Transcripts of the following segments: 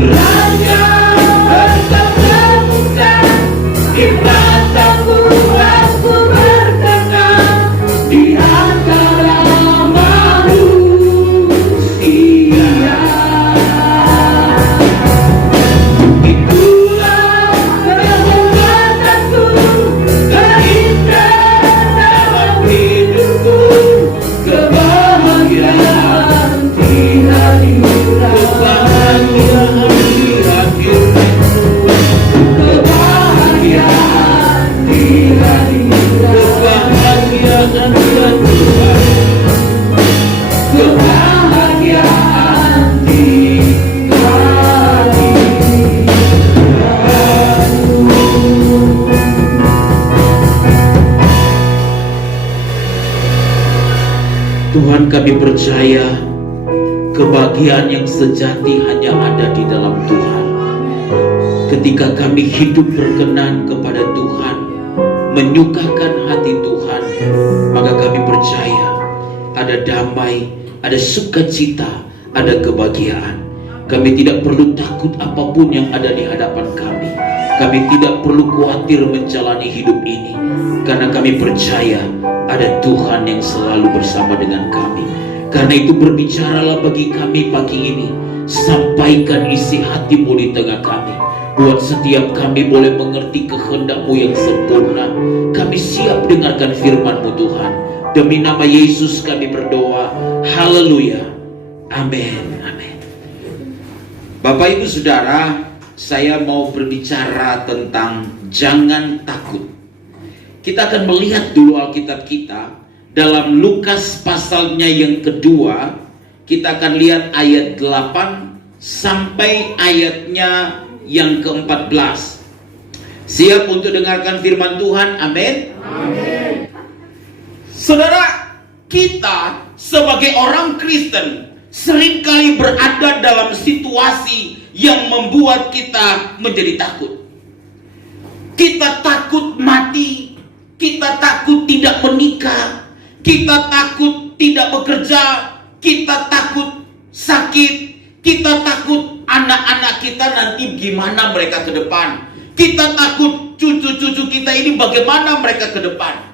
Kiranya engkau terbuka di mataku, aku berkenan di antara manusia. Itulah kehormatanku, keindahan dalam hidupku, kebahagiaan di hadirat, kebahagiaan di hadirat, kebahagiaan di hadirat, kebahagiaan di Tuhan, kami percaya kebahagiaan yang sejati hanya ada di dalam Tuhan. Ketika kami hidup berkenan kepada Tuhan, menyukakan hati Tuhan, maka kami percaya ada damai, ada sukacita, ada kebahagiaan. Kami tidak perlu takut apapun yang ada di hadapan kami. Kami tidak perlu khawatir menjalani hidup ini, karena kami percaya ada Tuhan yang selalu bersama dengan kami. Karena itu berbicaralah bagi kami pagi ini, sampaikan isi hati-Mu di tengah kami. Buat setiap kami boleh mengerti kehendak-Mu yang sempurna. Kami siap dengarkan firman-Mu Tuhan. Demi nama Yesus kami berdoa. Haleluya. Amin. Amin. Bapak Ibu Saudara, saya mau berbicara tentang jangan takut. Kita akan melihat dulu Alkitab kita dalam Lukas pasalnya yang kedua. Kita akan lihat ayat 8 sampai ayatnya yang ke-14. Siap untuk dengarkan firman Tuhan? Amin. Amin. Saudara, kita sebagai orang Kristen seringkali berada dalam situasi yang membuat kita menjadi takut. Kita takut mati, kita takut tidak menikah, kita takut tidak bekerja, kita takut sakit, kita takut anak-anak kita nanti gimana mereka ke depan, kita takut cucu-cucu kita ini bagaimana mereka ke depan.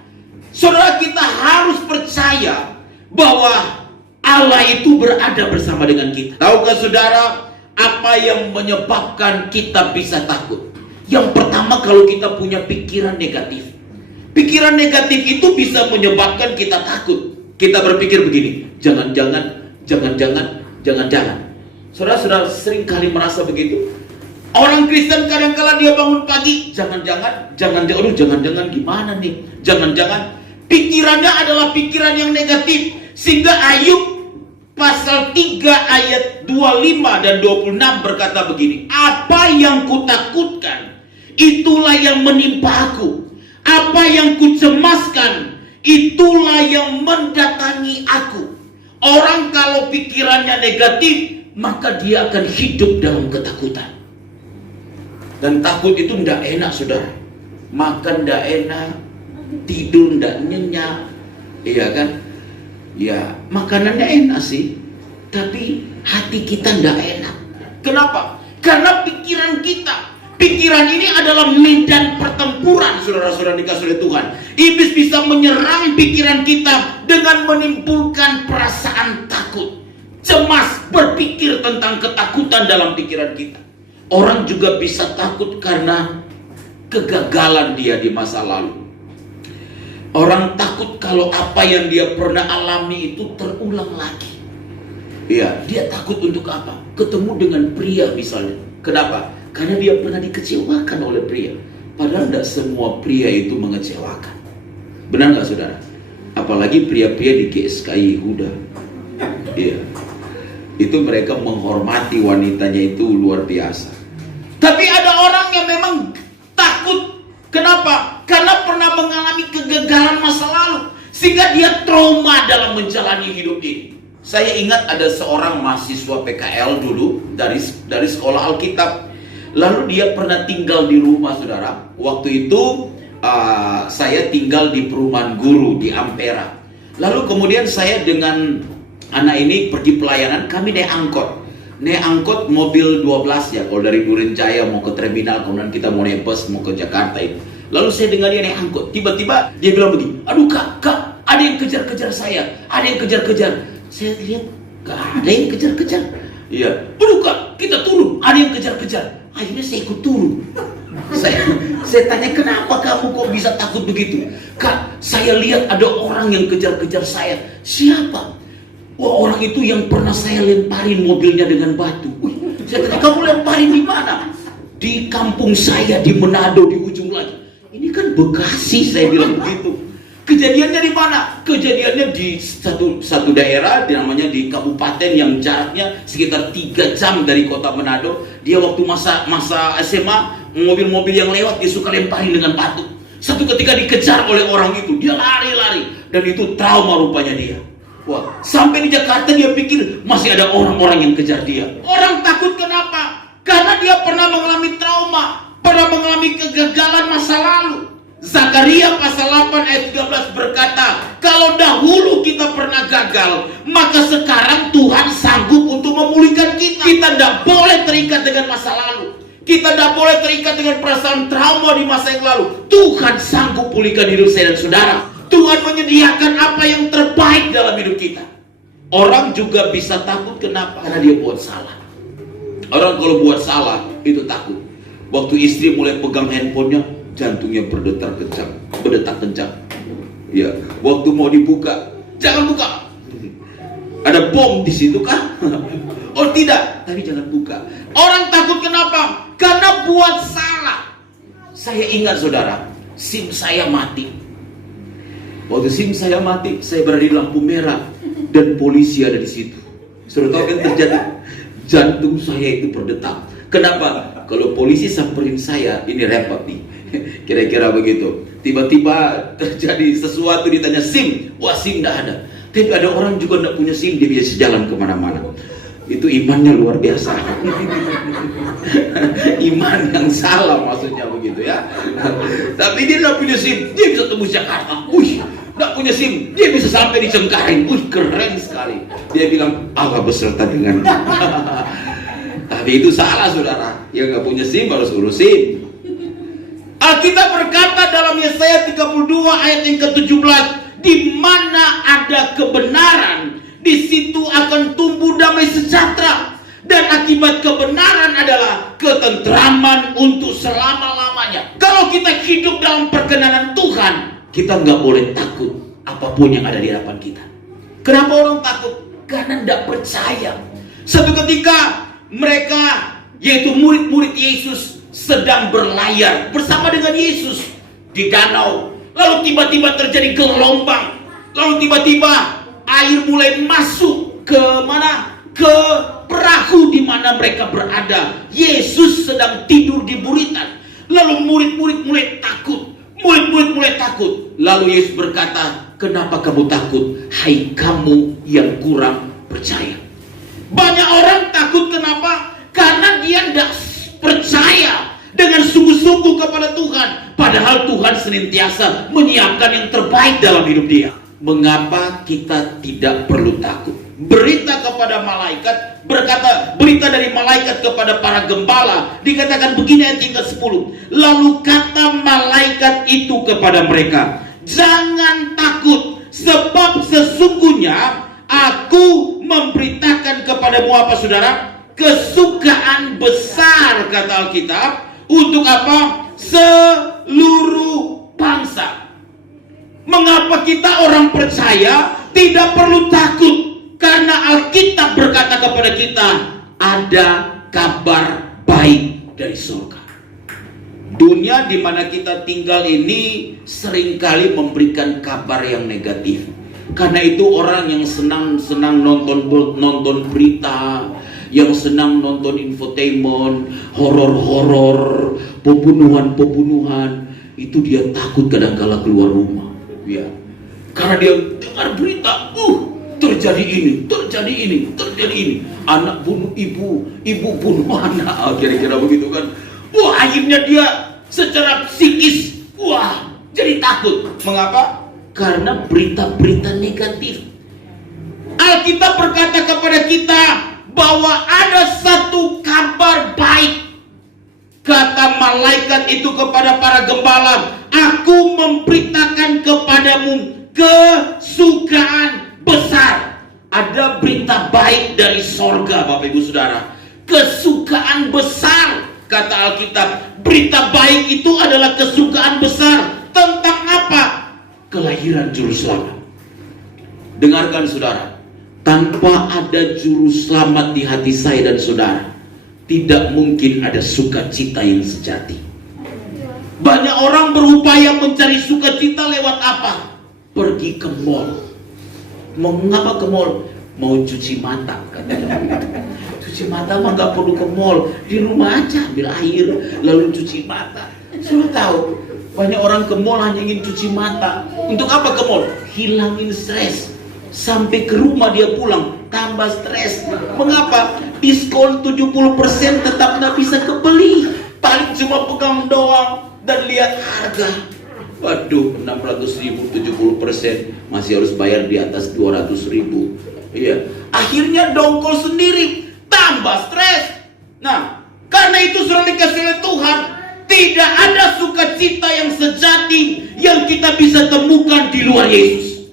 Saudara, kita harus percaya bahwa Allah itu berada bersama dengan kita. Tahukah saudara apa yang menyebabkan kita bisa takut? Yang pertama, kalau kita punya pikiran negatif. Pikiran negatif itu bisa menyebabkan kita takut. Kita berpikir begini, jangan-jangan. Saudara sering kali merasa begitu. Orang Kristen kadang-kala dia bangun pagi, jangan-jangan gimana nih? Jangan-jangan. Pikirannya adalah pikiran yang negatif. Sehingga Ayub pasal 3 ayat 25 dan 26 berkata begini, apa yang kutakutkan, itulah yang menimpa aku. Apa yang kucemaskan, itulah yang mendatangi aku. Orang kalau pikirannya negatif, maka dia akan hidup dalam ketakutan. Dan takut itu tidak enak, saudara. Makan tidak enak, tidur tidak nyenyak, iya kan? Ya, makanannya enak sih, tapi hati kita tidak enak. Kenapa? Karena pikiran kita. Pikiran ini adalah medan pertempuran, saudara-saudara dikasih oleh Tuhan. Iblis bisa menyerang pikiran kita dengan menimbulkan perasaan takut, cemas, berpikir tentang ketakutan dalam pikiran kita. Orang juga bisa takut karena kegagalan dia di masa lalu. Orang takut kalau apa yang dia pernah alami itu terulang lagi. Ya, dia takut untuk apa? Ketemu dengan pria misalnya. Kenapa? Karena dia pernah dikecewakan oleh pria. Padahal tidak semua pria itu mengecewakan. Benar nggak saudara? Apalagi pria-pria di GSKI Huda. Iya. Itu mereka menghormati wanitanya itu luar biasa. Tapi ada orang yang memang takut. Kenapa? Karena pernah mengalami kegagalan masa lalu, sehingga dia trauma dalam menjalani hidup ini. Saya ingat ada seorang mahasiswa PKL dulu dari sekolah Alkitab. Lalu dia pernah tinggal di rumah, saudara. Waktu itu saya tinggal di perumahan guru di Ampera. Lalu kemudian saya dengan anak ini pergi pelayanan, kami naik angkot. naik angkot mobil 12 ya, kalau dari Duren Jaya mau ke terminal, kemudian kita mau naik bus mau ke Jakarta itu. Lalu saya dengar dia naik angkot, tiba-tiba dia bilang begini, aduh kak, ada yang kejar-kejar saya, ada yang kejar-kejar. Saya lihat, gak ada yang kejar-kejar. Iya, aduh kak, kita turun, ada yang kejar-kejar. Akhirnya saya ikut turun. Saya tanya, kenapa kamu kok bisa takut begitu? Kak, saya lihat ada orang yang kejar-kejar saya. Siapa? Wah, orang itu yang pernah saya lemparin mobilnya dengan batu. Saya tanya, kamu lemparin di mana? Di kampung saya, di Manado, di ujung lagi. Ini kan Bekasi, saya bilang begitu. Kejadiannya di mana? Kejadiannya di satu daerah, namanya di kabupaten yang jaraknya sekitar 3 jam dari kota Manado. Dia waktu masa SMA, mobil-mobil yang lewat dia suka lemparin dengan batu. Satu ketika dikejar oleh orang itu, dia lari-lari, dan itu trauma rupanya dia. Wah, sampai di Jakarta dia pikir masih ada orang-orang yang kejar dia. Orang takut kenapa? Karena dia pernah mengalami trauma, pernah mengalami kegagalan masa lalu. Zakaria pasal 8 ayat 13 berkata, kalau dahulu kita pernah gagal, maka sekarang Tuhan sanggup untuk memulihkan kita. Kita tidak boleh terikat dengan masa lalu. Kita tidak boleh terikat dengan perasaan trauma di masa yang lalu. Tuhan sanggup pulihkan hidup saya dan saudara. Tuhan menyediakan apa yang terbaik dalam hidup kita. Orang juga bisa takut kenapa? Karena dia buat salah. Orang kalau buat salah itu takut. Waktu istri mulai pegang handphonenya, jantungnya berdetak kencang. Ya, waktu mau dibuka, jangan buka. Ada bom di situ kah? Oh tidak, tapi jangan buka. Orang takut kenapa? Karena buat salah. Saya ingat saudara, SIM saya mati. Waktu SIM saya mati, saya berada di lampu merah dan polisi ada di situ. Saudara tahu kan terjadi? Jantung saya itu berdetak. Kenapa? Kalau polisi samperin saya, ini repot nih. Kira-kira begitu. Tiba-tiba terjadi sesuatu, ditanya SIM. Wah, SIM tidak ada. Tapi ada orang juga tidak punya SIM, dia bisa jalan kemana-mana. Itu imannya luar biasa. Iman yang salah maksudnya begitu ya. Tapi dia tidak punya SIM, dia bisa tembus Jakarta. Tidak punya SIM, dia bisa sampai di Cengkareng. Keren sekali. Dia bilang, Allah beserta dengan. Tapi itu salah saudara. Yang nggak punya SIM harus urus SIM. Alkitab berkata dalam Yesaya 32 ayat yang ke-17, di mana ada kebenaran, di situ akan tumbuh damai sejahtera, dan akibat kebenaran adalah ketentraman untuk selama-lamanya. Kalau kita hidup dalam perkenanan Tuhan, kita nggak boleh takut apapun yang ada di hadapan kita. Kenapa orang takut? Karena tidak percaya. Satu ketika mereka, yaitu murid-murid Yesus, sedang berlayar bersama dengan Yesus di danau. Lalu tiba-tiba terjadi gelombang. Lalu tiba-tiba air mulai masuk ke mana? Ke perahu di mana mereka berada. Yesus sedang tidur di buritan. Lalu murid-murid mulai takut. Murid-murid mulai takut. Lalu Yesus berkata, kenapa kamu takut? Hai kamu yang kurang percaya. Banyak orang takut kenapa? Karena dia tidak percaya dengan sungguh-sungguh kepada Tuhan. Padahal Tuhan senantiasa menyiapkan yang terbaik dalam hidup dia. Mengapa kita tidak perlu takut? Berita kepada malaikat, berita dari malaikat kepada para gembala, dikatakan begini ayat 10. Lalu kata malaikat itu kepada mereka, jangan takut, sebab sesungguhnya aku memberitakan kepadamu apa saudara? Kesukaan besar, kata Alkitab. Untuk apa? Seluruh bangsa. Mengapa kita orang percaya tidak perlu takut? Karena Alkitab berkata kepada kita, ada kabar baik dari surga. Dunia di mana kita tinggal ini seringkali memberikan kabar yang negatif. Karena itu orang yang senang nonton berita, yang senang nonton infotainment, horor-horor, pembunuhan, itu dia takut kadang-kala keluar rumah. Ya. Karena dia dengar berita, terjadi ini. Anak bunuh ibu bunuh anak, kira-kira begitu kan. Akhirnya dia secara psikis, jadi takut. Mengapa? Karena berita-berita negatif. Alkitab berkata kepada kita, bahwa ada satu kabar baik. Kata malaikat itu kepada para gembala, aku memberitakan kepadamu kesukaan besar. Ada berita baik dari sorga, Bapak Ibu Saudara. Kesukaan besar, kata Alkitab. Berita baik itu adalah kesukaan besar. Tentang apa? Kelahiran Juru Selamat. Dengarkan saudara, tanpa ada Juru Selamat di hati saya dan saudara, tidak mungkin ada sukacita yang sejati. Banyak orang berupaya mencari sukacita lewat apa? Pergi ke mall. Mau ngapa ke mall? Mau cuci mata, katanya. Cuci mata mah gak perlu ke mall, di rumah aja ambil air lalu cuci mata. Sudah tahu, banyak orang ke mall hanya ingin cuci mata. Untuk apa ke mall? Hilangin stres. Sampai ke rumah dia pulang tambah stres. Mengapa? Diskon 70% tetap nggak bisa kebeli. Paling cuma pegang doang dan lihat harga. Waduh, 600.000 70% masih harus bayar di atas 200.000. Iya. Akhirnya dongkol sendiri, tambah stres. Nah, karena itu sudah dikasih oleh Tuhan, tidak ada sukacita yang sejati yang kita bisa temukan di luar Yesus.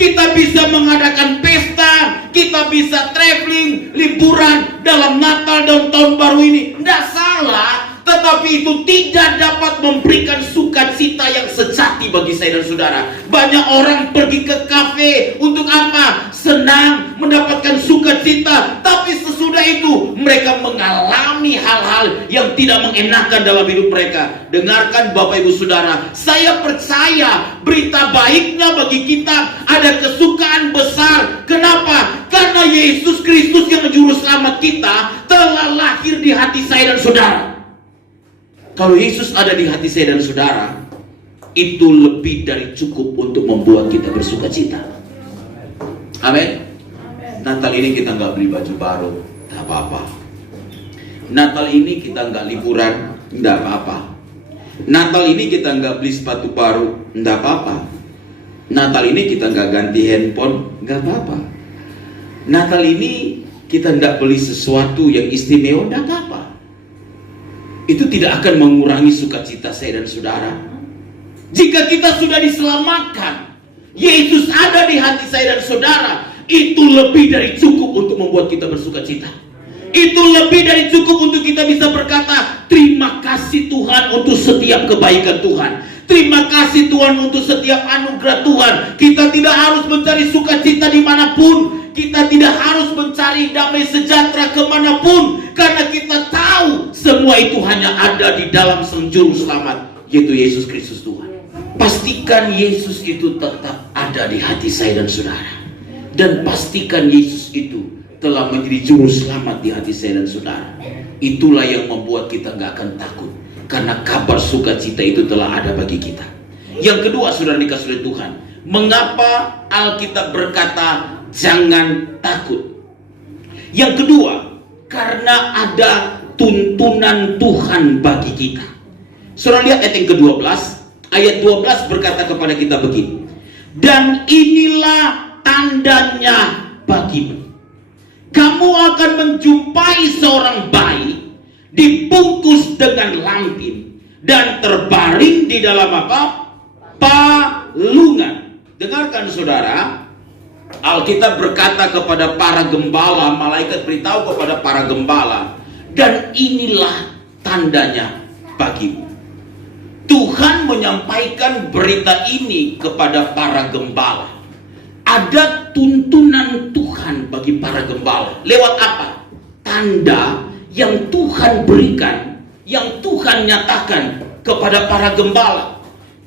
Kita bisa mengadakan pesta, kita bisa traveling, liburan dalam Natal dan Tahun Baru ini. Tidak salah, tetapi itu tidak dapat memberikan sukacita yang sejati bagi saya dan saudara. Banyak orang pergi ke kafe untuk apa? Senang, mendapatkan sukacita. Tapi sesudah itu mereka mengalami hal-hal yang tidak mengenakan dalam hidup mereka. Dengarkan Bapak Ibu Saudara, saya percaya berita baiknya bagi kita ada kesukaan besar. Kenapa? Karena Yesus Kristus yang juru selamat kita telah lahir di hati saya dan saudara. Kalau Yesus ada di hati saya dan saudara, itu lebih dari cukup untuk membuat kita bersukacita. Amin. Natal ini kita nggak beli baju baru, nggak apa-apa. Natal ini kita nggak liburan, nggak apa-apa. Natal ini kita nggak beli sepatu baru, nggak apa-apa. Natal ini kita nggak ganti handphone, nggak apa-apa. Natal ini kita nggak beli sesuatu yang istimewa, nggak apa-apa. Itu tidak akan mengurangi sukacita saya dan saudara. Jika kita sudah diselamatkan, Yesus ada di hati saya dan saudara, itu lebih dari cukup untuk membuat kita bersukacita. Itu lebih dari cukup untuk kita bisa berkata, terima kasih Tuhan untuk setiap kebaikan Tuhan. Terima kasih Tuhan untuk setiap anugerah Tuhan. Kita tidak harus mencari sukacita dimanapun. Kita tidak harus mencari damai sejahtera kemanapun. Karena kita tahu semua itu hanya ada di dalam Sang Juru Selamat, yaitu Yesus Kristus Tuhan. Pastikan Yesus itu tetap ada di hati saya dan saudara. Dan pastikan Yesus itu telah menjadi Juru Selamat di hati saya dan saudara. Itulah yang membuat kita gak akan takut. Karena kabar sukacita itu telah ada bagi kita. Yang kedua, saudara dikasih oleh Tuhan, mengapa Alkitab berkata jangan takut? Yang kedua, karena ada tuntunan Tuhan bagi kita. Saudara lihat ayat yang ke-12. Ayat 12 berkata kepada kita begini, dan inilah tandanya bagimu. Kamu akan menjumpai seorang bayi dibungkus dengan lampin dan terbaring di dalam apa? Palungan. Dengarkan saudara, Alkitab berkata kepada para gembala, malaikat beritahu kepada para gembala, dan inilah tandanya bagimu. Tuhan menyampaikan berita ini kepada para gembala. Ada tuntunan Tuhan bagi para gembala. Lewat apa? Tanda yang Tuhan berikan, yang Tuhan nyatakan kepada para gembala.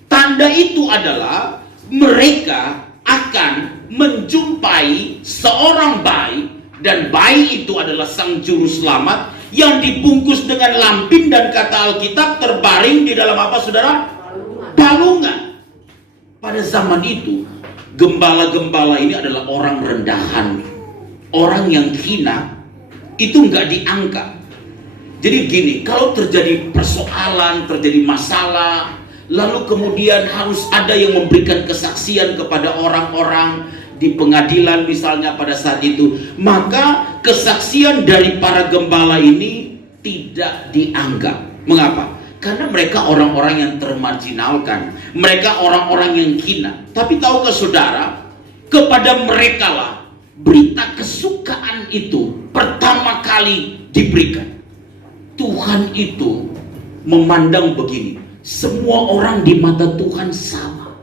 Tanda itu adalah mereka akan menjumpai seorang bayi, dan bayi itu adalah Sang Juru Selamat yang dibungkus dengan lampin, dan kata Alkitab terbaring di dalam apa saudara? Palungan. Pada zaman itu gembala-gembala ini adalah orang rendahan, orang yang hina, itu nggak diangkat. Jadi gini, kalau terjadi persoalan, terjadi masalah, lalu kemudian harus ada yang memberikan kesaksian kepada orang-orang di pengadilan misalnya pada saat itu, maka kesaksian dari para gembala ini tidak dianggap. Mengapa? Karena mereka orang-orang yang termarginalkan, mereka orang-orang yang hina. Tapi tahukah saudara, kepada mereka lah berita kesukaan itu pertama kali diberikan. Tuhan itu memandang begini, semua orang di mata Tuhan sama.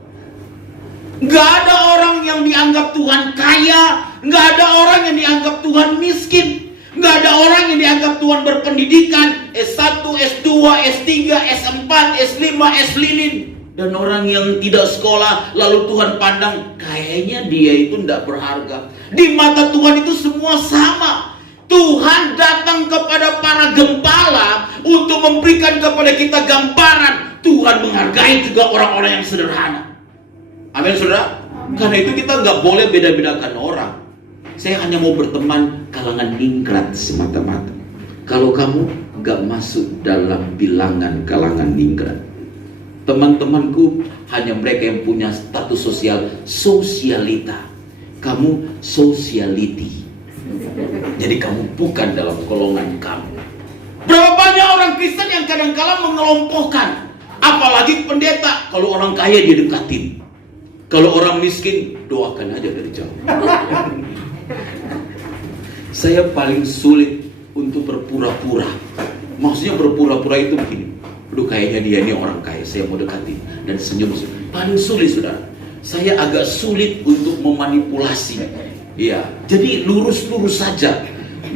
Gak ada orang yang dianggap Tuhan kaya, gak ada orang yang dianggap Tuhan miskin, gak ada orang yang dianggap Tuhan berpendidikan S1, S2, S3, S4, S5, S-lilin. Dan orang yang tidak sekolah lalu Tuhan pandang kayaknya dia itu tidak berharga. Di mata Tuhan itu semua sama. Tuhan datang kepada para gembala untuk memberikan kepada kita gambaran Tuhan menghargai juga orang-orang yang sederhana. Amin saudara. Karena itu kita nggak boleh beda-bedakan orang. Saya hanya mau berteman kalangan ningrat semata-mata. Kalau kamu nggak masuk dalam bilangan kalangan ningrat, teman-temanku hanya mereka yang punya status sosial sosialita. Kamu sociality. Jadi kamu bukan dalam golongan kamu. Berapa banyak orang Kristen yang kadang-kala mengelompokkan, apalagi pendeta. Kalau orang kaya dia dekatin, kalau orang miskin doakan aja dari jauh. Saya paling sulit untuk berpura-pura. Maksudnya berpura-pura itu begini, aduh kayaknya dia ini orang kaya, saya mau dekati dan senyum. Paling sulit saudara. Saya agak sulit untuk memanipulasi. Iya, jadi lurus-lurus saja.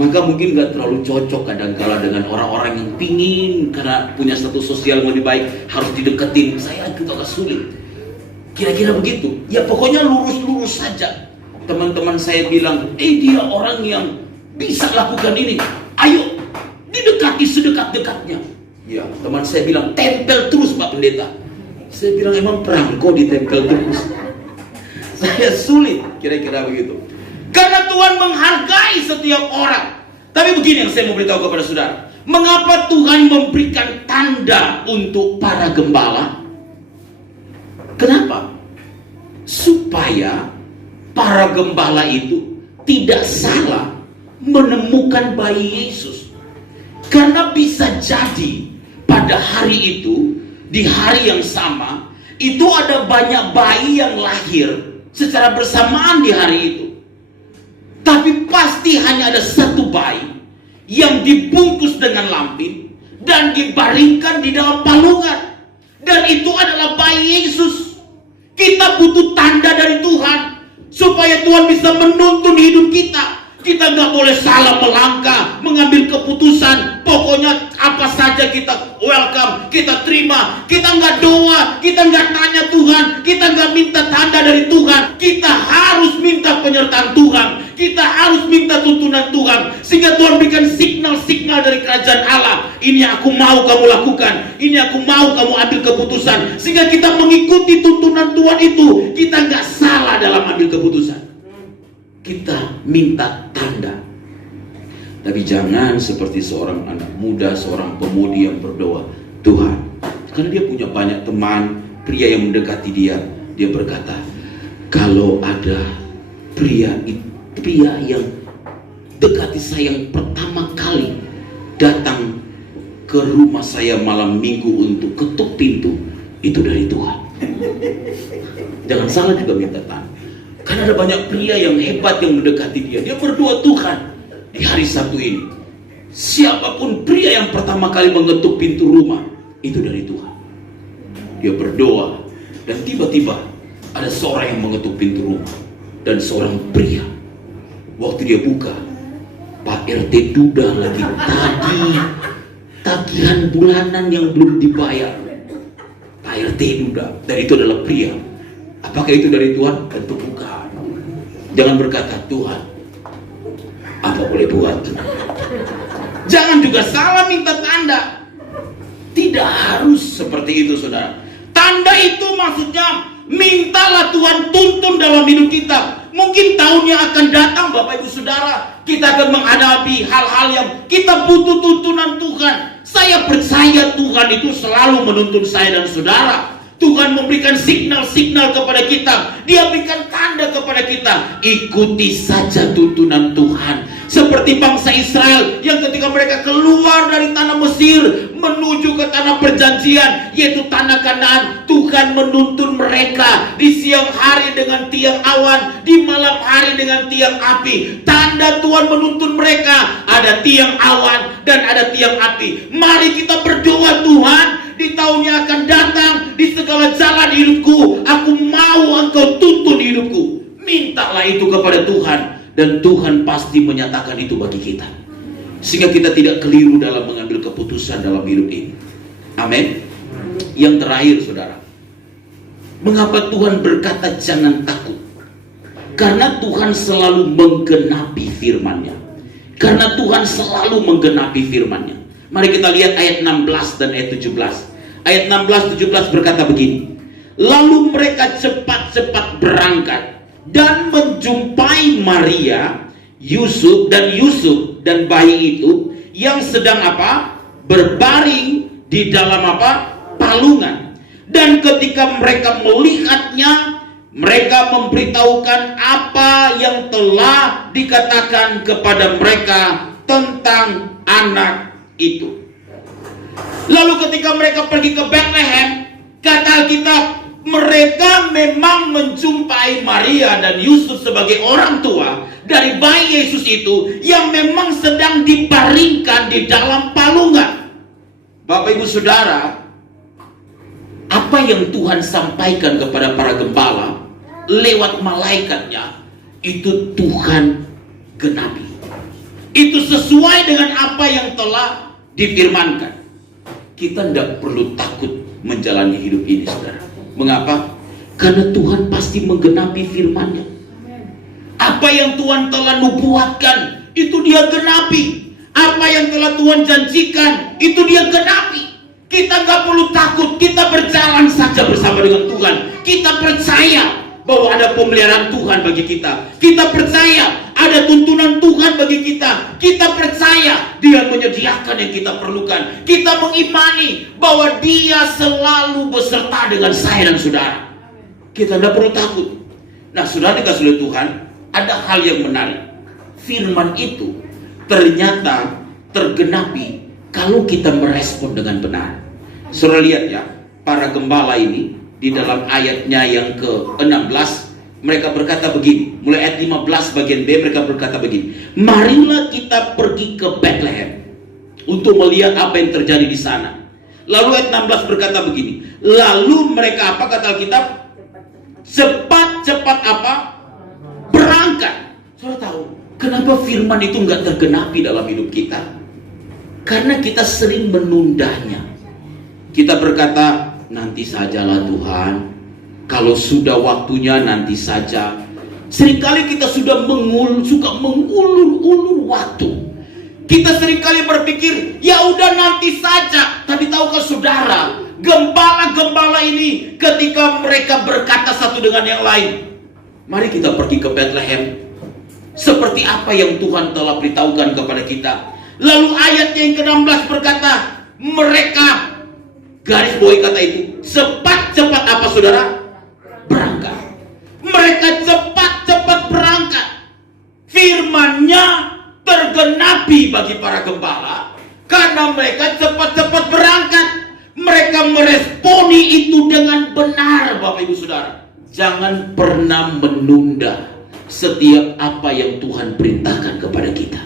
Maka mungkin gak terlalu cocok kadang-kala dengan orang-orang yang pingin karena punya status sosial yang lebih baik harus dideketin. Saya agak sulit. Kira-kira begitu. Ya pokoknya lurus-lurus saja. Teman-teman saya bilang, dia orang yang bisa lakukan ini. Ayo, didekati sedekat-dekatnya. Ya, teman saya bilang, tempel terus Pak Pendeta. Saya bilang, emang perangko ditempel terus? Saya sulit, kira-kira begitu. Karena Tuhan menghargai setiap orang. Tapi begini yang saya mau beritahu kepada saudara. Mengapa Tuhan memberikan tanda untuk para gembala? Kenapa? Supaya para gembala itu tidak salah menemukan bayi Yesus. Karena bisa jadi pada hari itu, di hari yang sama, itu ada banyak bayi yang lahir secara bersamaan di hari itu. Tapi pasti hanya ada satu bayi yang dibungkus dengan lampin dan dibaringkan di dalam palungan. Dan itu adalah bayi Yesus. Kita butuh tanda dari Tuhan supaya Tuhan bisa menuntun hidup kita. Kita nggak boleh salah melangkah, mengambil keputusan. Pokoknya apa saja kita welcome, kita terima. Kita nggak doa, kita nggak tanya Tuhan, kita nggak minta tanda dari Tuhan. Kita harus minta penyertaan Tuhan. Kita harus minta tuntunan Tuhan. Sehingga Tuhan berikan signal-signal dari kerajaan Allah. Ini aku mau kamu lakukan. Ini aku mau kamu ambil keputusan. Sehingga kita mengikuti tuntunan Tuhan itu. Kita nggak salah dalam ambil keputusan. Kita minta tanda. Tapi jangan seperti seorang anak muda, seorang pemudi yang berdoa, Tuhan, karena dia punya banyak teman pria yang mendekati dia. Dia berkata, kalau ada pria yang dekati saya yang pertama kali datang ke rumah saya malam minggu untuk ketuk pintu, itu dari Tuhan. Jangan salah juga minta tanda. Karena ada banyak pria yang hebat yang mendekati dia. Dia berdoa, Tuhan, di hari Sabtu ini, siapapun pria yang pertama kali mengetuk pintu rumah, itu dari Tuhan. Dia berdoa, dan tiba-tiba ada seorang yang mengetuk pintu rumah. Dan seorang pria, waktu dia buka, Pak RT Duda lagi tagihan bulanan yang belum dibayar. Pak RT Duda, dan itu adalah pria. Apakah itu dari Tuhan? Tentu bukan. Jangan berkata, Tuhan, apa boleh buat? Jangan juga salah minta tanda. Tidak harus seperti itu, saudara. Tanda itu maksudnya, mintalah Tuhan tuntun dalam hidup kita. Mungkin tahun yang akan datang, Bapak Ibu Saudara, kita akan menghadapi hal-hal yang kita butuh tuntunan Tuhan. Saya percaya Tuhan itu selalu menuntun saya dan saudara. Tuhan memberikan signal-signal kepada kita. Dia berikan tanda kepada kita. Ikuti saja tuntunan Tuhan. Seperti bangsa Israel yang ketika mereka keluar dari tanah Mesir menuju ke tanah perjanjian, yaitu tanah Kanaan, Tuhan menuntun mereka di siang hari dengan tiang awan, di malam hari dengan tiang api. Tanda Tuhan menuntun mereka, ada tiang awan dan ada tiang api. Mari kita berdoa, Tuhan, di tahun yang akan datang, di segala jalan hidupku, aku mau Engkau tuntun hidupku. Mintalah itu kepada Tuhan, dan Tuhan pasti menyatakan itu bagi kita, sehingga kita tidak keliru dalam mengambil keputusan dalam hidup ini. Amin. Yang terakhir, saudara, mengapa Tuhan berkata jangan takut? Karena Tuhan selalu menggenapi firman-Nya. Karena Tuhan selalu menggenapi firman-Nya. Mari kita lihat ayat 16 dan ayat 17. Ayat 16-17 berkata begini. Lalu mereka cepat-cepat berangkat dan menjumpai Maria, Yusuf dan bayi itu yang sedang apa? Berbaring di dalam apa? Palungan. Dan ketika mereka melihatnya, mereka memberitahukan apa yang telah dikatakan kepada mereka tentang anak itu. Lalu ketika mereka pergi ke Bethlehem, kata Alkitab, mereka memang menjumpai Maria dan Yusuf sebagai orang tua dari bayi Yesus itu yang memang sedang dibaringkan di dalam palungan. Bapak Ibu Saudara, apa yang Tuhan sampaikan kepada para gembala lewat malaikatnya, itu Tuhan genapi. Itu sesuai dengan apa yang telah difirmankan. Kita tidak perlu takut menjalani hidup ini, saudara. Mengapa? Karena Tuhan pasti menggenapi firman-Nya. Apa yang Tuhan telah nubuatkan, itu Dia genapi. Apa yang telah Tuhan janjikan, itu Dia genapi. Kita nggak perlu takut. Kita berjalan saja bersama dengan Tuhan. Kita percaya bahwa ada pemeliharaan Tuhan bagi kita. Kita percaya ada tuntunan Tuhan bagi kita. Kita percaya Dia menyediakan yang kita perlukan. Kita mengimani bahwa Dia selalu beserta dengan saya dan saudara. Kita tidak perlu takut. Nah, saudara dikasih oleh Tuhan, ada hal yang menarik. Firman itu ternyata tergenapi kalau kita merespon dengan benar. Saudara lihat ya, para gembala ini di dalam ayatnya yang ke-16, mereka berkata begini. Mulai ayat 15 bagian B, mereka berkata begini. Marilah kita pergi ke Bethlehem untuk melihat apa yang terjadi di sana. Lalu ayat 16 berkata begini. Lalu mereka apa, kata Alkitab? Cepat-cepat apa? Berangkat. Saudara tahu kenapa firman itu nggak tergenapi dalam hidup kita? Karena kita sering menundanya. Kita berkata, nanti sajalah Tuhan, kalau sudah waktunya nanti saja. Seringkali kita suka mengulur-ulur waktu. Kita seringkali berpikir, ya udah nanti saja. Tapi tahukah saudara, gembala-gembala ini ketika mereka berkata satu dengan yang lain, mari kita pergi ke Bethlehem. Seperti apa yang Tuhan telah beritahukan kepada kita. Lalu ayat yang ke-16 berkata, mereka, garis bawahi kata itu, cepat-cepat apa saudara? Berangkat. Mereka cepat-cepat berangkat. Firman-Nya tergenapi bagi para gembala karena mereka cepat-cepat berangkat. Mereka meresponi itu dengan benar, Bapak Ibu Saudara. Jangan pernah menunda setiap apa yang Tuhan perintahkan kepada kita.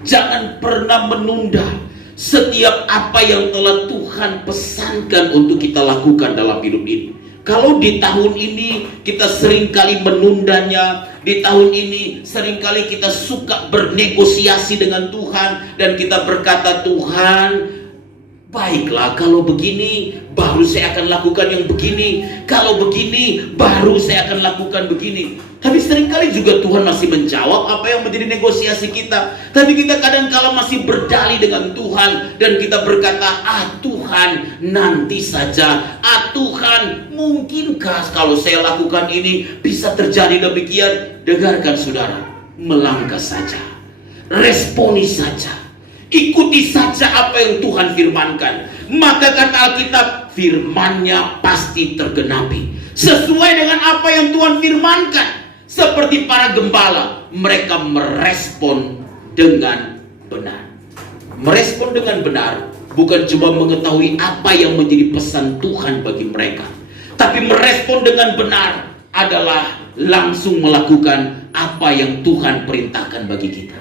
Jangan pernah menunda setiap apa yang telah Tuhan pesankan untuk kita lakukan dalam hidup ini. Kalau di tahun ini kita seringkali menundanya, di tahun ini seringkali kita suka bernegosiasi dengan Tuhan dan kita berkata, Tuhan, baiklah kalau begini baru saya akan lakukan yang begini, kalau begini baru saya akan lakukan begini. Tapi seringkali juga Tuhan masih menjawab apa yang menjadi negosiasi kita. Tapi kita kadang-kala masih berdalih dengan Tuhan dan kita berkata, Tuhan nanti saja, Tuhan mungkinkah kalau saya lakukan ini bisa terjadi demikian. Dengarkan saudara, melangkah saja, responi saja. Ikuti saja apa yang Tuhan firmankan. Maka kata Alkitab, firman-Nya pasti tergenapi. Sesuai dengan apa yang Tuhan firmankan. Seperti para gembala, mereka merespon dengan benar. Merespon dengan benar bukan cuma mengetahui apa yang menjadi pesan Tuhan bagi mereka, tapi merespon dengan benar adalah langsung melakukan apa yang Tuhan perintahkan bagi kita.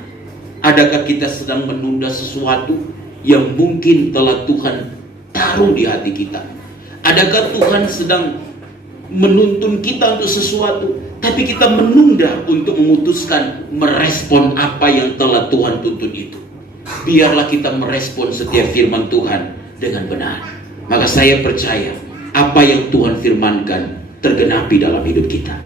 Adakah kita sedang menunda sesuatu yang mungkin telah Tuhan taruh di hati kita? Adakah Tuhan sedang menuntun kita untuk sesuatu, tapi kita menunda untuk memutuskan merespon apa yang telah Tuhan tuntun itu? Biarlah kita merespon setiap firman Tuhan dengan benar. Maka saya percaya apa yang Tuhan firmankan tergenapi dalam hidup kita.